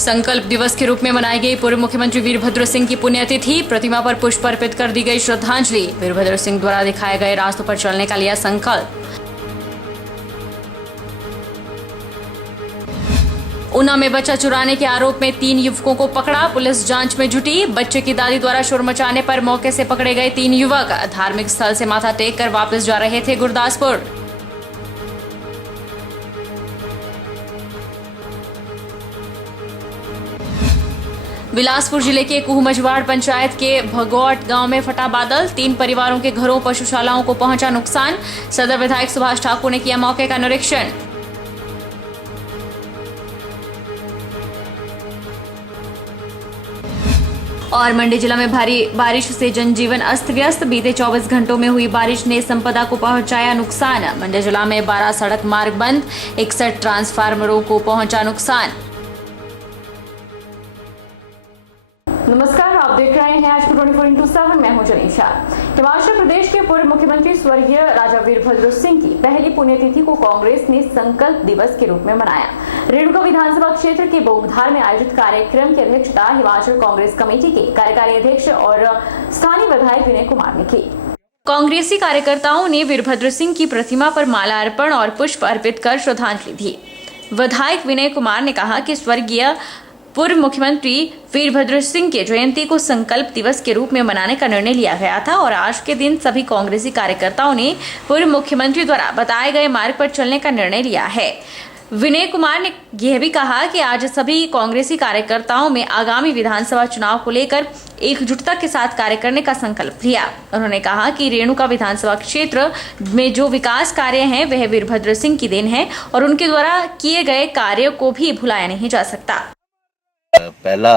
संकल्प दिवस के रूप में मनाई गई पूर्व मुख्यमंत्री वीरभद्र सिंह की पुण्यतिथि। प्रतिमा पर पुष्प अर्पित कर दी गई श्रद्धांजलि। वीरभद्र सिंह द्वारा दिखाए गए रास्तों पर चलने का लिया संकल्प। ऊना में बच्चा चुराने के आरोप में 3 युवकों को पकड़ा। पुलिस जांच में जुटी। बच्चे की दादी द्वारा शोर मचाने पर मौके से पकड़े गए 3 युवक। धार्मिक स्थल से माथा टेक कर वापस जा रहे थे गुरदासपुर। बिलासपुर जिले के कुहमजवाड़ पंचायत के भगौट गांव में फटा बादल। 3 परिवारों के घरों, पशुशालाओं को पहुंचा नुकसान। सदर विधायक सुभाष ठाकुर ने किया मौके का निरीक्षण। और मंडी जिला में भारी बारिश से जनजीवन अस्त व्यस्त। बीते 24 घंटों में हुई बारिश ने संपदा को पहुंचाया नुकसान। मंडी जिला में 12 सड़क मार्ग बंद। 61 ट्रांसफार्मरों को पहुंचा नुकसान। नमस्कार, आप देख रहे हैं आज 24x7। मैं हूं जनीशा। हिमाचल प्रदेश के पूर्व मुख्यमंत्री स्वर्गीय राजा वीरभद्र सिंह की पहली पुण्यतिथि को कांग्रेस ने संकल्प दिवस के रूप में मनाया। रेणुका विधानसभा क्षेत्र के बोगधार में आयोजित कार्यक्रम की अध्यक्षता हिमाचल कांग्रेस कमेटी के कार्यकारी अध्यक्ष और स्थानीय विधायक विनय कुमार ने की। कांग्रेसी कार्यकर्ताओं ने वीरभद्र सिंह की प्रतिमा पर माला अर्पण और पुष्प अर्पित कर श्रद्धांजलि दी। विधायक विनय कुमार ने कहा कि स्वर्गीय पूर्व मुख्यमंत्री वीरभद्र सिंह के जयंती को संकल्प दिवस के रूप में मनाने का निर्णय लिया गया था और आज के दिन सभी कांग्रेसी कार्यकर्ताओं ने पूर्व मुख्यमंत्री द्वारा बताए गए मार्ग पर चलने का निर्णय लिया है। विनय कुमार ने यह भी कहा कि आज सभी कांग्रेसी कार्यकर्ताओं में आगामी विधानसभा चुनाव को लेकर एकजुटता के साथ कार्य करने का संकल्प लिया। उन्होंने कहा कि रेणुका विधानसभा क्षेत्र में जो विकास कार्य हैं वह वीरभद्र सिंह की देन है और उनके द्वारा किए गए कार्यों को भी भुलाया नहीं जा सकता। पहला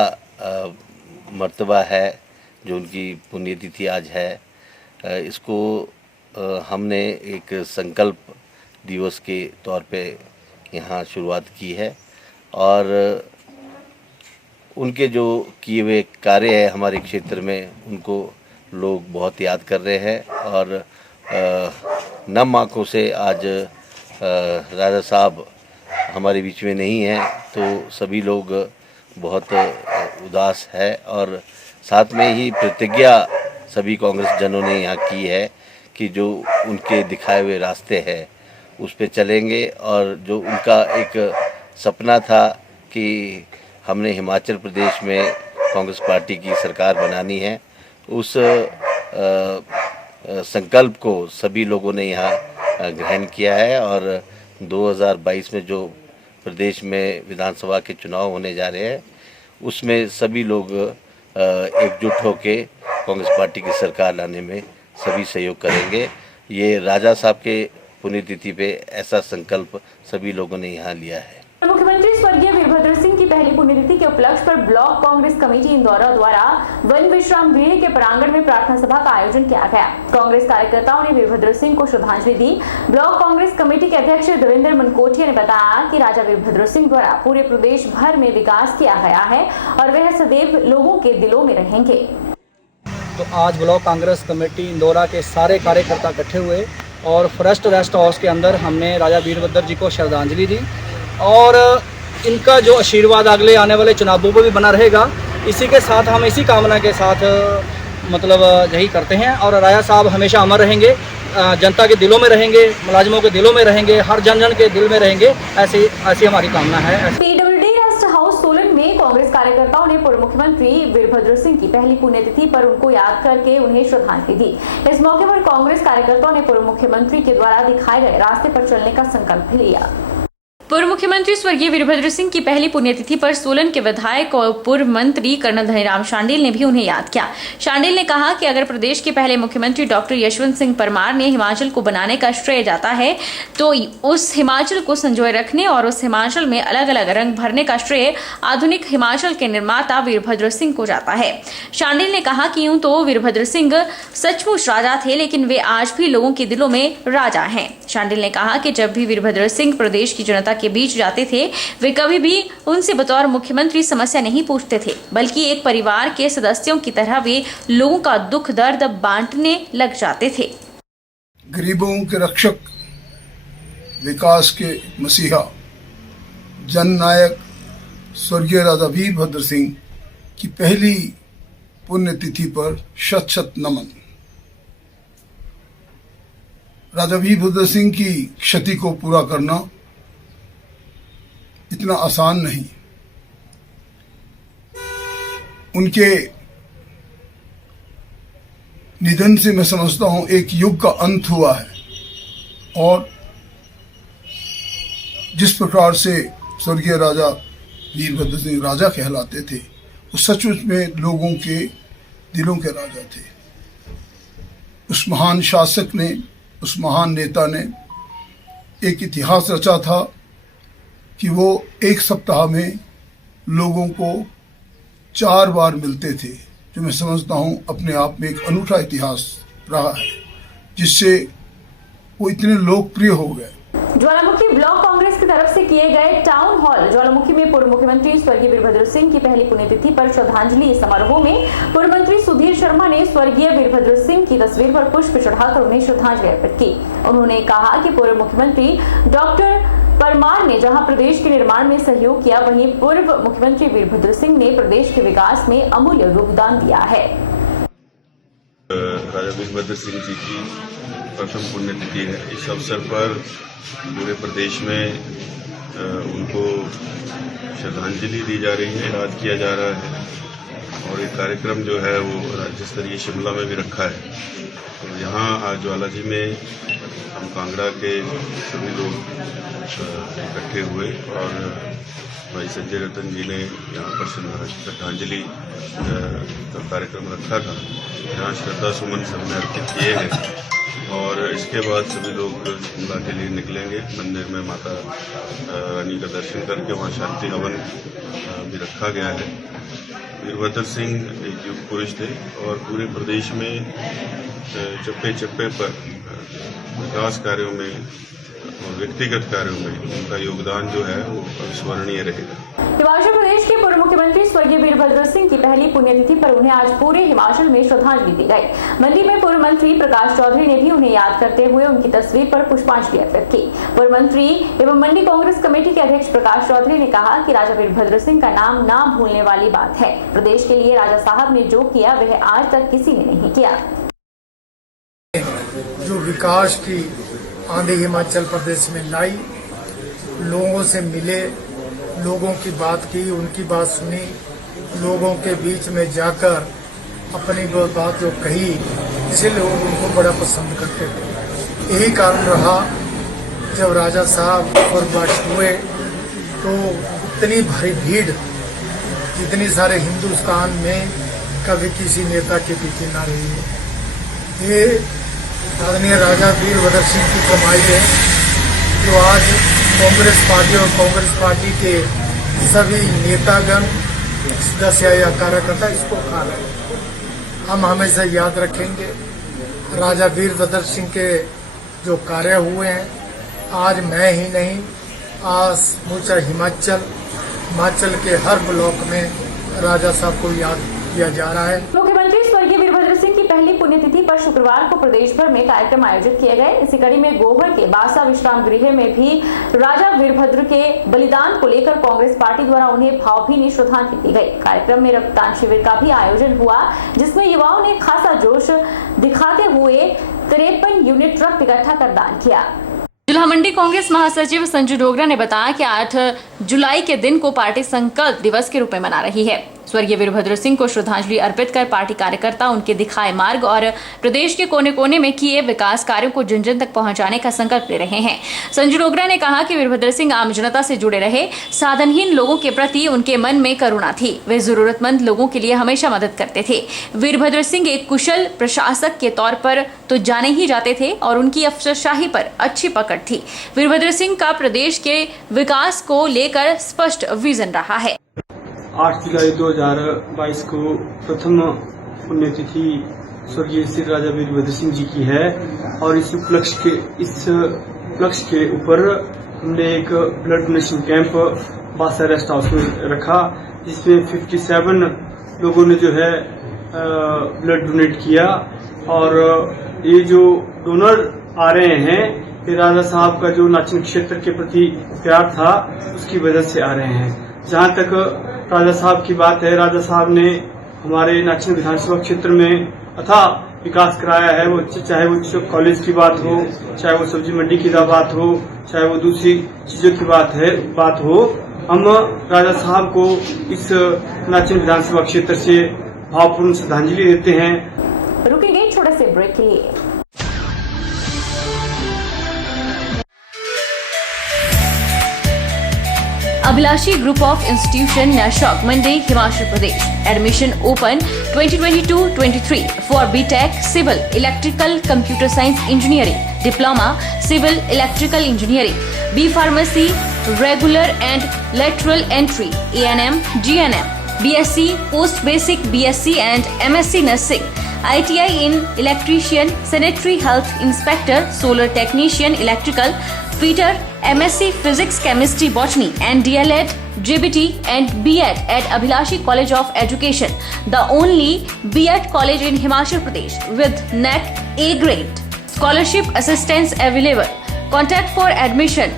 मर्तबा है जो उनकी पुण्यतिथि आज है। इसको हमने एक संकल्प दिवस के तौर पे यहाँ शुरुआत की है और उनके जो किए हुए कार्य है हमारे क्षेत्र में उनको लोग बहुत याद कर रहे हैं और नम आँखों से आज राजा साहब हमारे बीच में नहीं हैं तो सभी लोग बहुत उदास है और साथ में ही प्रतिज्ञा सभी कांग्रेस जनों ने यहाँ की है कि जो उनके दिखाए हुए रास्ते हैं उस पे चलेंगे और जो उनका एक सपना था कि हमने हिमाचल प्रदेश में कांग्रेस पार्टी की सरकार बनानी है, उस संकल्प को सभी लोगों ने यहाँ ग्रहण किया है और 2022 में जो प्रदेश में विधानसभा के चुनाव होने जा रहे हैं उसमें सभी लोग एकजुट होके कांग्रेस पार्टी की सरकार लाने में सभी सहयोग करेंगे। ये राजा साहब के पुण्यतिथि पे ऐसा संकल्प सभी लोगों ने यहाँ लिया है। मुख्यमंत्री स्वर्गीय वीरभद्र सिंह की पहली पुण्यतिथि के उपलक्ष्य पर ब्लॉक कांग्रेस कमेटी इंदौरा द्वारा वन विश्राम गृह के प्रांगण में प्रार्थना सभा का आयोजन किया गया। कांग्रेस कार्यकर्ताओं ने वीरभद्र सिंह को श्रद्धांजलि दी। ब्लॉक कांग्रेस कमेटी के अध्यक्ष देवेंद्र मनकोटिया ने बताया कि राजा वीरभद्र सिंह द्वारा पूरे प्रदेश भर में विकास किया गया है और वह सदैव लोगों के दिलों में रहेंगे। तो आज ब्लॉक कांग्रेस कमेटी इंदौरा के सारे कार्यकर्ता इकट्ठे हुए और फॉरेस्ट रेस्ट हाउस के अंदर हमने राजा वीरभद्र जी को श्रद्धांजलि दी और इनका जो आशीर्वाद अगले आने वाले चुनावों पर भी बना रहेगा। इसी के साथ हम इसी कामना के साथ मतलब यही करते हैं और राजा साहब हमेशा अमर रहेंगे, जनता के दिलों में रहेंगे, मुलाजिमों के दिलों में रहेंगे, हर जन जन के दिल में रहेंगे। ऐसी हमारी कामना है। पीडब्ल्यूडी रेस्ट हाउस सोलन में कांग्रेस कार्यकर्ताओं ने पूर्व मुख्यमंत्री वीरभद्र सिंह की पहली पुण्यतिथि पर उनको याद करके उन्हें श्रद्धांजलि दी। इस मौके पर कांग्रेस कार्यकर्ताओं ने पूर्व मुख्यमंत्री के द्वारा दिखाए गए रास्ते पर चलने का संकल्प लिया। पूर्व मुख्यमंत्री स्वर्गीय वीरभद्र सिंह की पहली पुण्यतिथि पर सोलन के विधायक और पूर्व मंत्री कर्नल धनीराम शांडिल ने भी उन्हें याद किया। शांडिल ने कहा कि अगर प्रदेश के पहले मुख्यमंत्री डॉक्टर यशवंत सिंह परमार ने हिमाचल को बनाने का श्रेय जाता है तो उस हिमाचल को संजोए रखने और उस हिमाचल में अलग अलग रंग भरने का श्रेय आधुनिक हिमाचल के निर्माता वीरभद्र सिंह को जाता है। शांडिल ने कहा कि यूं तो वीरभद्र सिंह सचमुच राजा थे लेकिन वे आज भी लोगों के दिलों में राजा हैं। शांडिल ने कहा कि जब भी वीरभद्र सिंह प्रदेश की जनता के बीच जाते थे वे कभी भी उनसे बतौर मुख्यमंत्री समस्या नहीं पूछते थे बल्कि एक परिवार के सदस्यों की तरह वे लोगों का दुख दर्द बांटने लग जाते थे। गरीबों के रक्षक, विकास के मसीहा, जननायक स्वर्गीय राजा वीरभद्र सिंह की पहली पुण्यतिथि पर शत शत नमन। राजा वीरभद्र सिंह की क्षति को पूरा करना इतना आसान नहीं। उनके निधन से मैं समझता हूं एक युग का अंत हुआ है, और जिस प्रकार से स्वर्गीय राजा वीरभद्र सिंह राजा कहलाते थे, वो सचमुच में लोगों के दिलों के राजा थे। उस महान शासक ने, उस महान नेता ने एक इतिहास रचा था कि वो एक सप्ताह में लोगों को 4 बार मिलते थे, जो मैं समझता हूं अपने आप में एक अनूठा इतिहास रहा है, जिससे वो इतने लोकप्रिय हो गए। ज्वालामुखी ब्लॉक कांग्रेस की तरफ से किए गए टाउन हॉल ज्वालामुखी में पूर्व मुख्यमंत्री स्वर्गीय वीरभद्र सिंह की पहली पुण्यतिथि पर श्रद्धांजलि समारोह में पूर्व मंत्री सुधीर शर्मा ने स्वर्गीय वीरभद्र सिंह की तस्वीर पर पुष्प चढ़ाकर उन्हें श्रद्धांजलि अर्पित की। उन्होंने कहा कि पूर्व मुख्यमंत्री डॉक्टर परमार ने जहां प्रदेश के निर्माण में सहयोग किया, वहीं पूर्व मुख्यमंत्री वीरभद्र सिंह ने प्रदेश के विकास में अमूल्य योगदान दिया है। राजा वीरभद्र सिंह जी की प्रथम पुण्यतिथि है। इस अवसर पर पूरे प्रदेश में उनको श्रद्धांजलि दी जा रही है, याद किया जा रहा है, और ये कार्यक्रम जो है वो राज्य स्तरीय शिमला में भी रखा है। तो यहाँ आज ज्वालाजी में हम कांगड़ा के सभी लोग इकट्ठे हुए और भाई संजय रतन जी ने यहाँ पर श्रद्धांजलि का कार्यक्रम रखा था। यहाँ श्रद्धा सुमन सबने अर्पित किए हैं और इसके बाद सभी लोग शिमला के लिए निकलेंगे। मंदिर में माता रानी का दर्शन करके वहाँ शांति हवन भी रखा गया है। वीरभद्र सिंह एक युग पुरुष थे और पूरे प्रदेश में चप्पे चप्पे पर विकास कार्यों में और व्यक्तिगत कार्यों में उनका योगदान जो है वो अविस्मरणीय रहेगा। हिमाचल प्रदेश के पूर्व मुख्यमंत्री स्वर्गीय वीरभद्र सिंह की पहली पुण्यतिथि पर उन्हें आज पूरे हिमाचल में श्रद्धांजलि दी गई। मंडी में पूर्व मंत्री प्रकाश चौधरी ने भी उन्हें याद करते हुए उनकी तस्वीर पर पुष्पांजलि अर्पित की। पूर्व मंत्री एवं मंडी कांग्रेस कमेटी के अध्यक्ष प्रकाश चौधरी ने कहा कि राजा वीरभद्र सिंह का नाम ना भूलने वाली बात है। प्रदेश के लिए राजा साहब ने जो किया वह आज तक किसी ने नहीं किया। जो विकास की आंधी हिमाचल प्रदेश में लाई, लोगों से मिले, लोगों की बात की, उनकी बात सुनी, लोगों के बीच में जाकर अपनी वो बात जो कही, इसलिए लोग उनको बड़ा पसंद करते थे। यही कारण रहा जब राजा साहब स्वर्गवास हुए तो इतनी भारी भीड़ जितनी सारे हिंदुस्तान में कभी किसी नेता के पीछे ना रही है। ये आदरणीय राजा वीरभद्र सिंह की कमाई है, जो आज कांग्रेस पार्टी और कांग्रेस पार्टी के सभी नेतागण, सदस्य या कार्यकर्ता इसको खा रहे हैं। हम हमेशा याद रखेंगे राजा वीरभद्र सिंह के जो कार्य हुए हैं। आज मैं ही नहीं, आज समूचा हिमाचल के हर ब्लॉक में राजा साहब को याद किया जा रहा है। मुख्यमंत्री स्वर्गीय वीरभद्र सिंह की पहली पुण्यतिथि पर शुक्रवार को प्रदेश भर में कार्यक्रम आयोजित किए गए। इसी कड़ी में गोबर के बासा विश्राम गृह में भी राजा वीरभद्र के बलिदान को लेकर कांग्रेस पार्टी द्वारा उन्हें भावभीनी श्रद्धांजलि दी गई। कार्यक्रम में रक्तदान शिविर का भी आयोजन हुआ, जिसमें युवाओं ने खासा जोश दिखाते हुए 53 यूनिट रक्त इकट्ठा कर दान किया। जिला मंडी कांग्रेस महासचिव संजू डोगरा ने बताया कि 8 जुलाई के दिन को पार्टी संकल्प दिवस के रूप में मना रही है। स्वर्गीय वीरभद्र सिंह को श्रद्धांजलि अर्पित कर पार्टी कार्यकर्ता उनके दिखाए मार्ग और प्रदेश के कोने कोने में किए विकास कार्यों को जन जन तक पहुंचाने का संकल्प ले रहे हैं। संजू डोगरा ने कहा कि वीरभद्र सिंह आम जनता से जुड़े रहे, साधनहीन लोगों के प्रति उनके मन में करुणा थी। वे जरूरतमंद लोगों के लिए हमेशा मदद करते थे। वीरभद्र सिंह एक कुशल प्रशासक के तौर पर तो जाने ही जाते थे और उनकी अफसरशाही पर अच्छी पकड़ थी। वीरभद्र सिंह का प्रदेश के विकास को लेकर स्पष्ट विजन रहा है। 8 जुलाई 2022 को प्रथम पुण्यतिथि स्वर्गीय श्री राजा वीरभद्र सिंह जी की है और इस उपलक्ष्य के ऊपर हमने एक ब्लड डोनेशन कैंप बासा रेस्ट हाउस में रखा, जिसमें 57 लोगों ने जो है ब्लड डोनेट किया। और ये जो डोनर आ रहे हैं, ये राजा साहब का जो नाचन क्षेत्र के प्रति प्यार था उसकी वजह से आ रहे हैं। जहां तक राजा साहब की बात है, राजा साहब ने हमारे नाचन विधानसभा क्षेत्र में अथाह विकास कराया है। वो चाहे वो कॉलेज की बात हो, चाहे वो सब्जी मंडी की बात हो, चाहे वो दूसरी चीजों की बात हो, हम राजा साहब को इस नाचन विधानसभा क्षेत्र से भावपूर्ण श्रद्धांजलि देते हैं। रुकेंगे छोटे से ब्रेक के लिए। Abhilashi group of institution Nerchowk Mandi Himachal Pradesh admission open 2022-23 for BTech civil electrical computer science engineering diploma civil electrical engineering B pharmacy regular and lateral entry ANM GNM BSc post basic BSc and MSc nursing ITI in electrician sanitary health inspector solar technician electrical fitter MSc physics chemistry botany and DLEd JBT and B.Ed at Abhilashi College of Education, the only B.Ed college in Himachal Pradesh with NAC A grade. Scholarship assistance available. Contact for admission